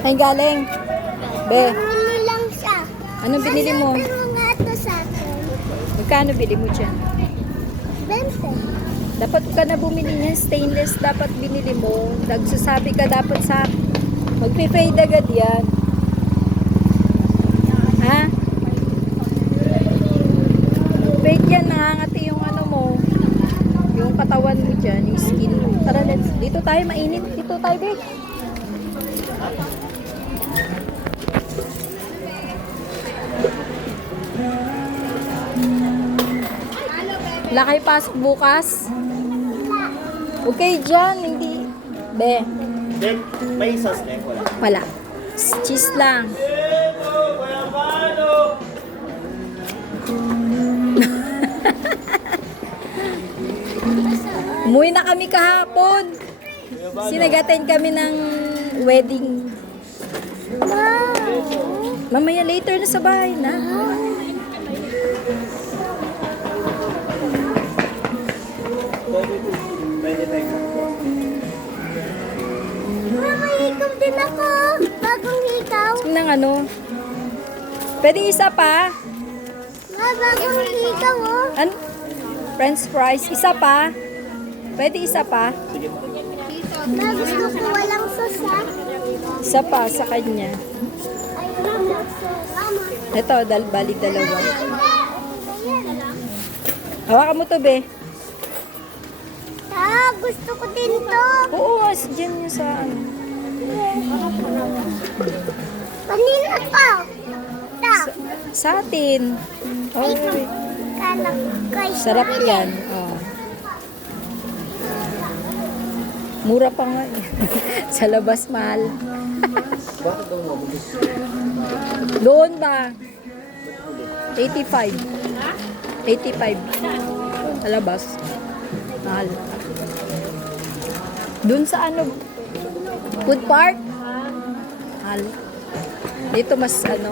Ay, galing. Be, Bumili lang siya. anong binili mo? Sabi mo nga ito sa akin. Magkano bili mo dyan? 20. Dapat ka na bumili niyan. Stainless dapat binili mo. Nagsasabi ka dapat sa magpe-fade agad yan. Ha? Mag-fade yan. Nangangati yung ano mo. Yung katawan mo dyan. Yung skin mo. Tara, let's. Dito tayo mainit. Dito tayo, babe. Wala kayo pasok bukas? Okay dyan, hindi. Be, Then, may sauce na wala. wala. Cheese lang. Umuwi na kami kahapon. Sinagatin kami ng wedding. Mamaya later na sa bahay na. Pwede tayo. Mama, hikaw din ako. Bagong hikaw. Nang ano? Pwede isa pa? Ma, bagong hikaw oh. Ano? French fries. Isa pa? Pwede isa pa? Ma, gusto ko walang sauce ha. Isa pa sa kanya. Ayun lang sauce. Mama. Ito, bali dalawa. Hawakan mo to, be. Ah, gusto ko din to. Oo, dyan niya sa ano. Kanina to. Ta. Sa atin. Oh, Kala ko kay sarap yan. Oh. Mura pa nga eh. Sa labas, mahal. Doon ba? 85. 85. Sa labas. Mahal. Doon sa ano? Food park? Mahal. Dito mas ano.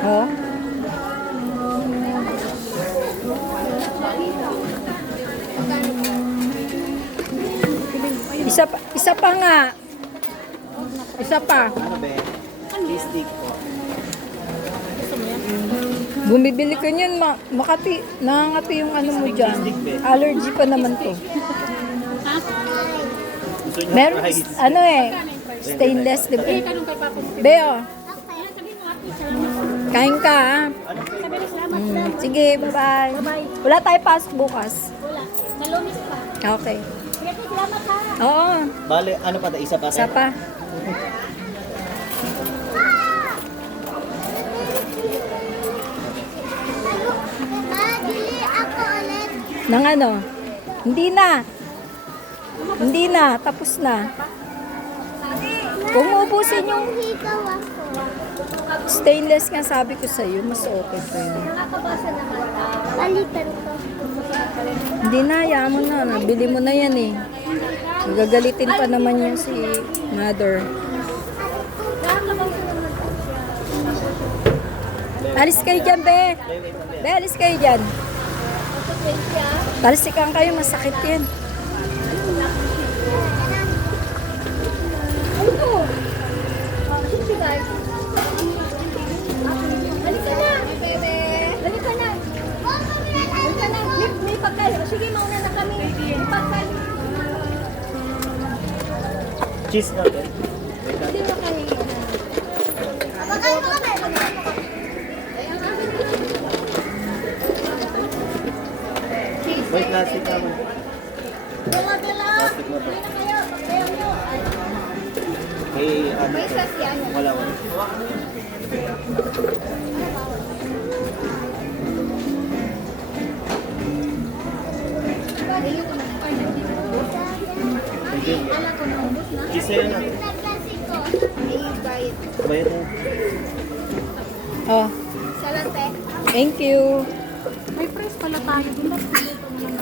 Oh. Isa pa nga. Isa pa. Ano ba? Cheese stick po. Bumibili ka niyan, makati, nangangati yung ano mo dyan. Allergy pa naman to. Gusto niyo Meron, fries? ano eh, stainless, di ba? Beo, kain ka ha? Sige, bye-bye. Wala tayo pasok bukas. Okay. Oo, Bale, ano pa? Isa pa? isa pa. Ma, dili ako ulit. Nang ano? Hindi na. Hindi na, tapos na. Kung uubusin yung Hikaw ako. stainless nga sabi ko sa'yo, mas okay pa yun. Palitan ko. Hindi na, hayaan mo na. Nabili mo na yan eh. Gagalitin pa naman yan si mother. Alis kayo dyan, be. Be, alis kayo dyan. Talsikan kayo, masakit yan. Halika na. Halika na. Halika na. May pagkain. Sige, mauna na kami. May pagkain. Cheese na ba? Hindi mo kami. Pagkain mo kami. May plastic naman. Plastic mo to. May ano to? Wala wala. Thank you. Cheese na yan. Bayad na. Oh, Salate. thank you. May price pala tayo.